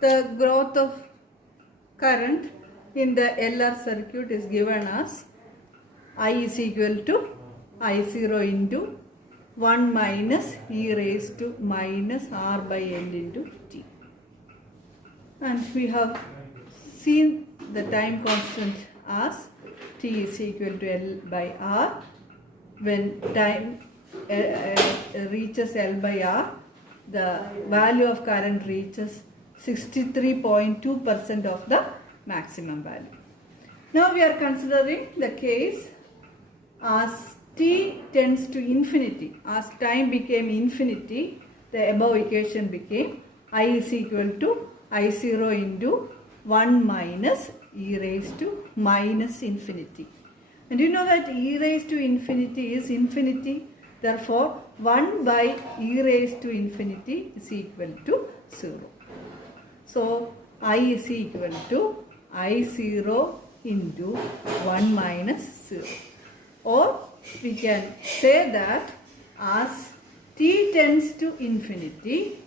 the growth of current in the LR circuit is given as I is equal to I0 into 1 minus e raised to minus r by L into t. And we have seen the time constant as t is equal to L by R. When time reaches L by R, the value of current reaches 63.2% of the maximum value. Now we are considering the case as t tends to infinity. As time became infinity, the above equation became I is equal to I0 into 1 minus e raised to minus infinity. And you know that e raised to infinity is infinity. Therefore, 1 by e raised to infinity is equal to 0. So, I is equal to I0 into 1 minus 0. Or we can say that as t tends to infinity,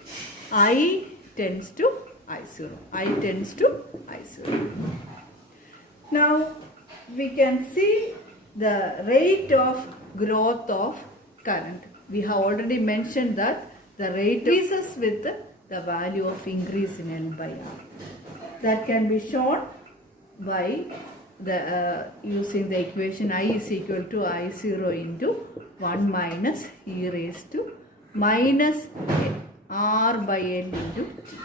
I tends to I0. I tends to I0. Now, we can see the rate of growth of current. We have already mentioned that the rate increases with the value of increase in L by R. That can be shown by the using the equation I is equal to I0 into 1 minus e raised to minus r by L into t.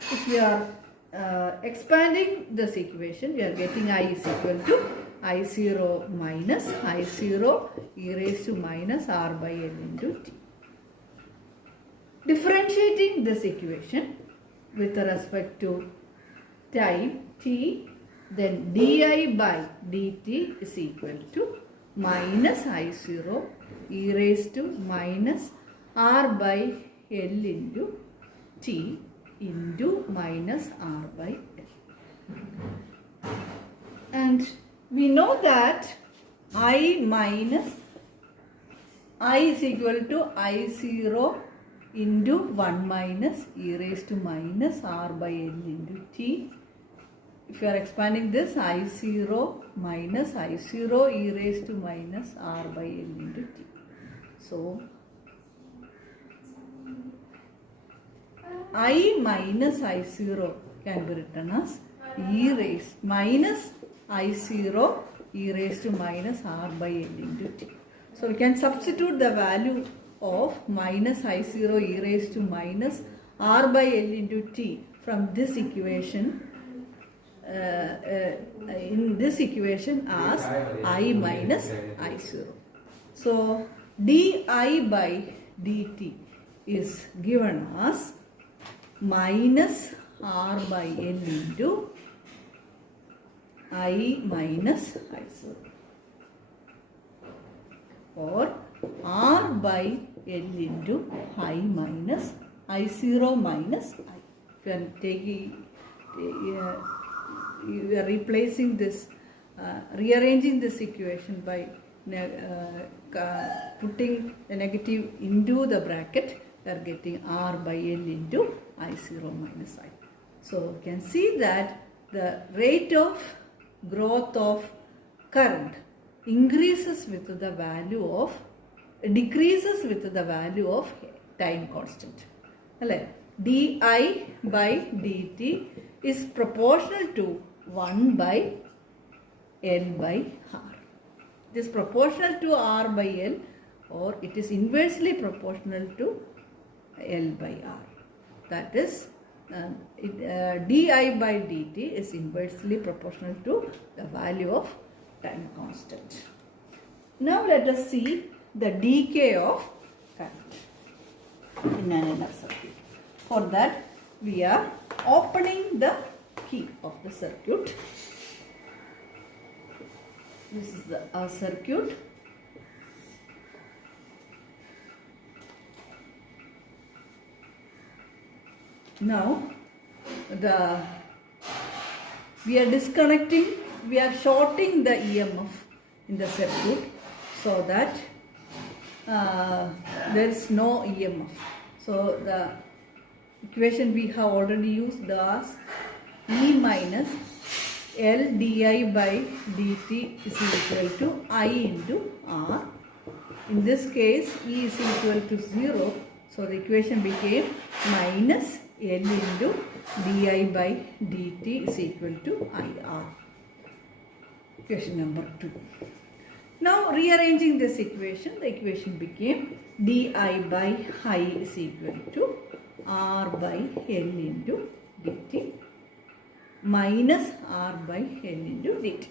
If we are expanding this equation, we are getting I is equal to I0 minus I0 e raised to minus r by L into t. Differentiating this equation with respect to time t, then di by dt is equal to minus I0 e raised to minus r by L into t into minus r by L. And we know that I minus I is equal to I0 into 1 minus e raised to minus r by L into t. If you are expanding this, I0 minus I0 e raised to minus r by L into t. So, I minus I0 can be written as e raised minus I0 e raised to minus r by L into t. So, we can substitute the value of minus I0 e raised to minus r by L into t from this equation in this equation as I minus I0. So, di by dt is given as minus r by L into I minus I0, or r by L into I minus I0 minus I. If you are taking, you are replacing this, rearranging this equation by putting the negative into the bracket, we are getting r by L into I0 minus I. So, you can see that the rate of growth of current increases with the value of, decreases with the value of time constant. Di by dt is proportional to 1 by L by R. It is proportional to R by L, or it is inversely proportional to L by R. That is, di by dt is inversely proportional to the value of time constant. Now let us see the decay of current in an LR circuit. For that, we are opening the key of the circuit. This is our circuit. Now, we are disconnecting, we are shorting the EMF in the circuit so that there is no EMF. So, equation we have already used as E minus L di by dt is equal to I into R. In this case, E is equal to 0. So the equation became minus L into di by dt is equal to IR. Equation number 2. Now rearranging this equation, the equation became di by I is equal to R by L into dt minus R by L into dt.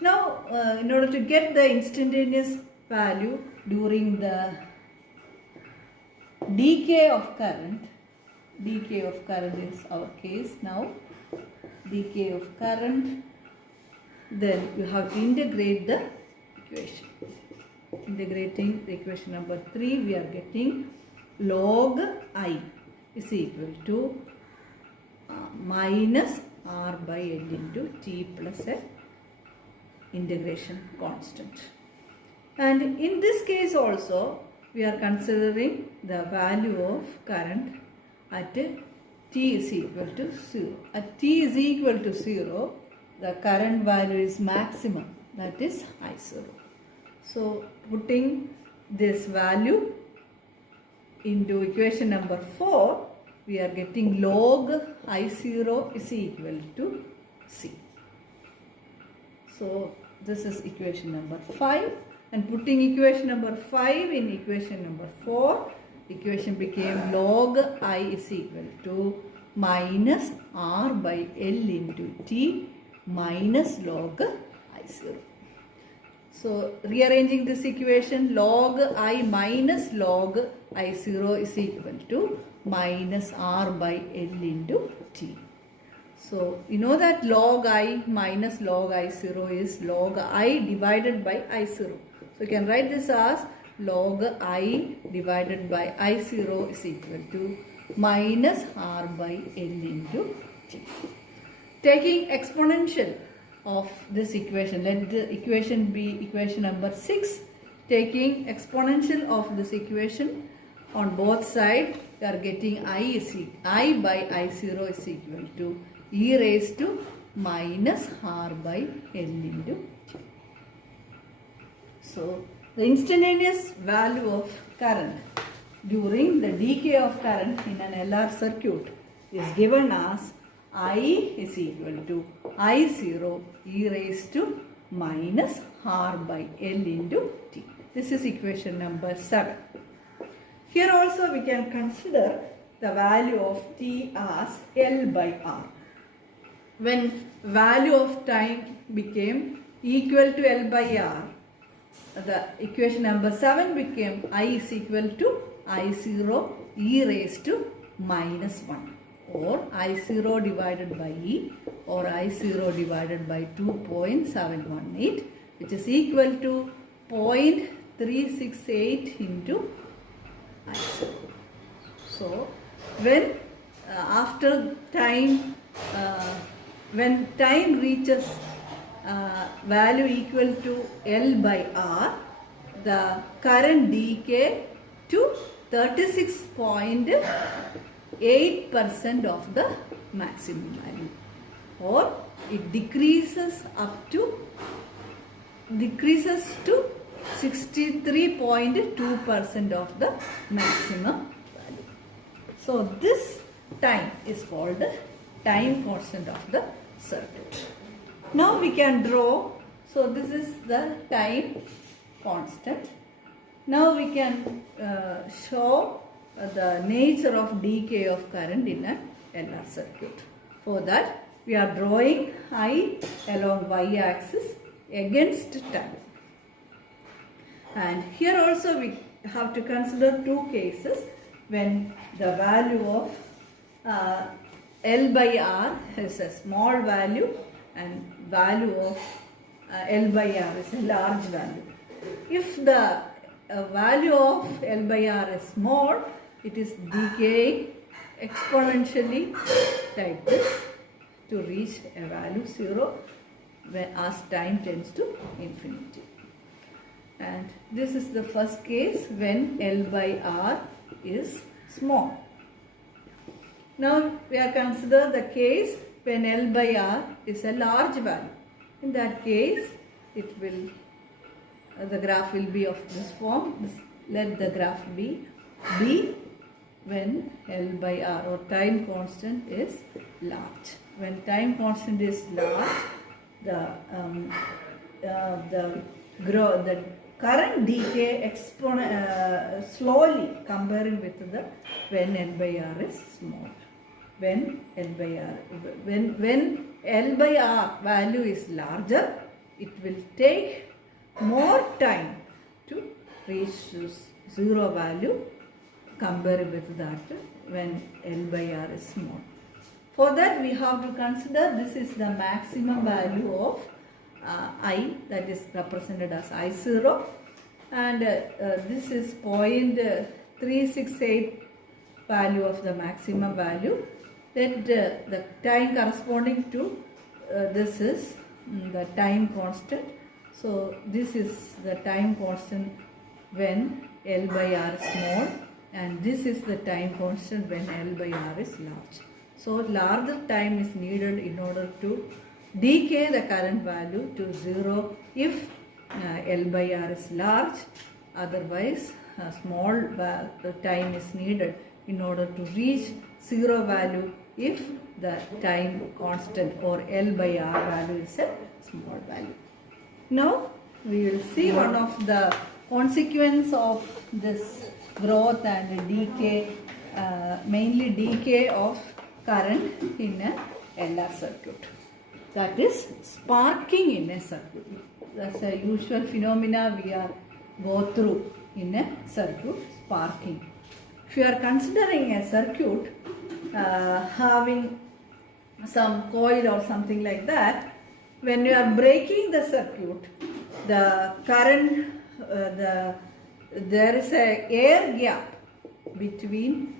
Now in order to get the instantaneous value during the decay of current is our case now, decay of current, then you have to integrate the equation. Integrating the equation number 3, we are getting log I is equal to minus R by L into T plus a integration constant. And in this case also, we are considering the value of current at t is equal to 0. At t is equal to 0, the current value is maximum, that is I0. So putting this value into equation number 4, we are getting log I0 is equal to C. So this is equation number 5. And putting equation number 5 in equation number 4, equation became log I is equal to minus R by L into T minus log I0. So rearranging this equation, log I minus log I0 is equal to minus R by L into T. So you know that log I minus log I0 is log I divided by I0. So you can write this as log I divided by I0 is equal to minus R by L into T. Taking exponential of this equation, let the equation be equation number 6. Taking exponential of this equation on both sides, we are getting I by I0 is equal to e raised to minus R by L into T. So the instantaneous value of current during the decay of current in an LR circuit is given as I is equal to I0 e raised to minus R by L into T. This is equation number 7. Here also we can consider the value of T as L by R. When value of time became equal to L by R, the equation number 7 became I is equal to I0 e raised to minus 1, or I0 divided by E, or I0 divided by 2.718, which is equal to 0.368 into I0. So when after time, when time reaches value equal to L by R, the current decay to 36.8% of the maximum value, or it decreases to 63.2% of the maximum value. So this time is called the time constant of the circuit. Now we can draw, so this is the time constant. Now we can show the nature of decay of current in an LR circuit. For that, we are drawing I along y-axis against time. And here also we have to consider two cases when the value of L by R is a small value and value of L by R is a large value. If the value of L by R is small, it is decaying exponentially like this to reach a value 0 as time tends to infinity. And this is the first case when L by R is small. Now we are consider the case when L by R is a large value. In that case, it will the graph will be of this form. Let the graph be B when L by R or time constant is large. When time constant is large, the current decay slowly comparing with the when L by R is small. When L by R value is larger, it will take more time to reach zero value compared with that when L by R is small. For that we have to consider this is the maximum value of I, that is represented as I0, and this is 0.368 value of the maximum value. Then the time corresponding to this is the time constant. So this is the time constant when L by R is small, and this is the time constant when L by R is large. So larger time is needed in order to decay the current value to zero if L by R is large. Otherwise, small time is needed in order to reach zero value if the time constant or L by R value is a small value. Now we will see one of the consequence of this growth and decay, mainly decay of current in a LR circuit. That is sparking in a circuit. That's a usual phenomena we are go through in a circuit, sparking. If you are considering a circuit having some coil or something like that, when you are breaking the circuit, the current, there is a air gap between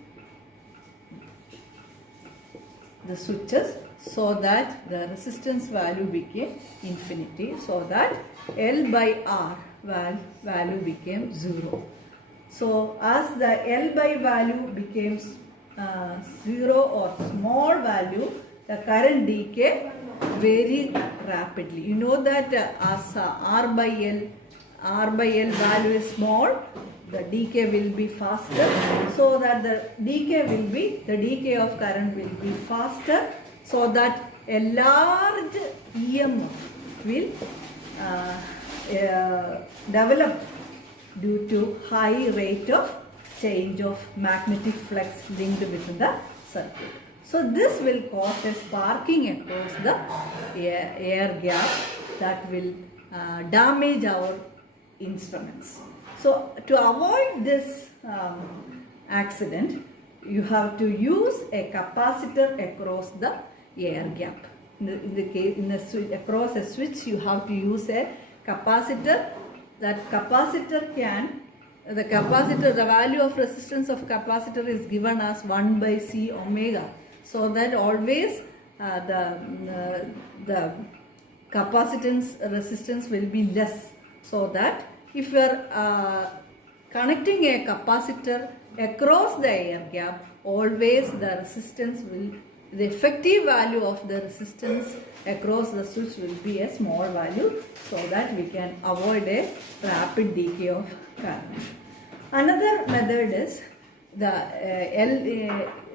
the switches, so that the resistance value became infinity, so that L by R value became 0. So as the L by value becomes 0 or small value, the current decay very rapidly. You know that as R by L value is small, the decay will be faster, so that the decay of current will be faster, so that a large EMF will develop due to high rate of change of magnetic flux linked with the circuit. So this will cause a sparking across the air gap that will damage our instruments. So to avoid this accident, you have to use a capacitor across the air gap. Across a switch, you have to use a capacitor. That capacitor the value of resistance of capacitor is given as 1 by C omega. So that always the capacitance resistance will be less. So that if you are connecting a capacitor across the air gap, always the resistance the effective value of the resistance across the switch will be a small value, so that we can avoid a rapid decay of current. Another method is the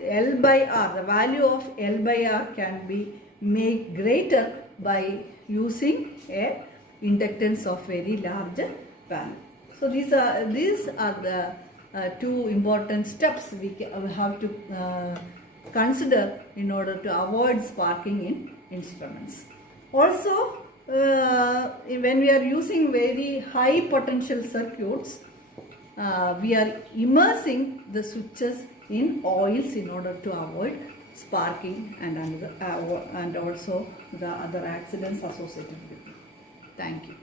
L by R, the value of L by R can be made greater by using a inductance of very large value. So these are the two important steps we have to consider in order to avoid sparking in instruments. Also, when we are using very high potential circuits, we are immersing the switches in oils in order to avoid sparking and also the other accidents associated with it. Thank you.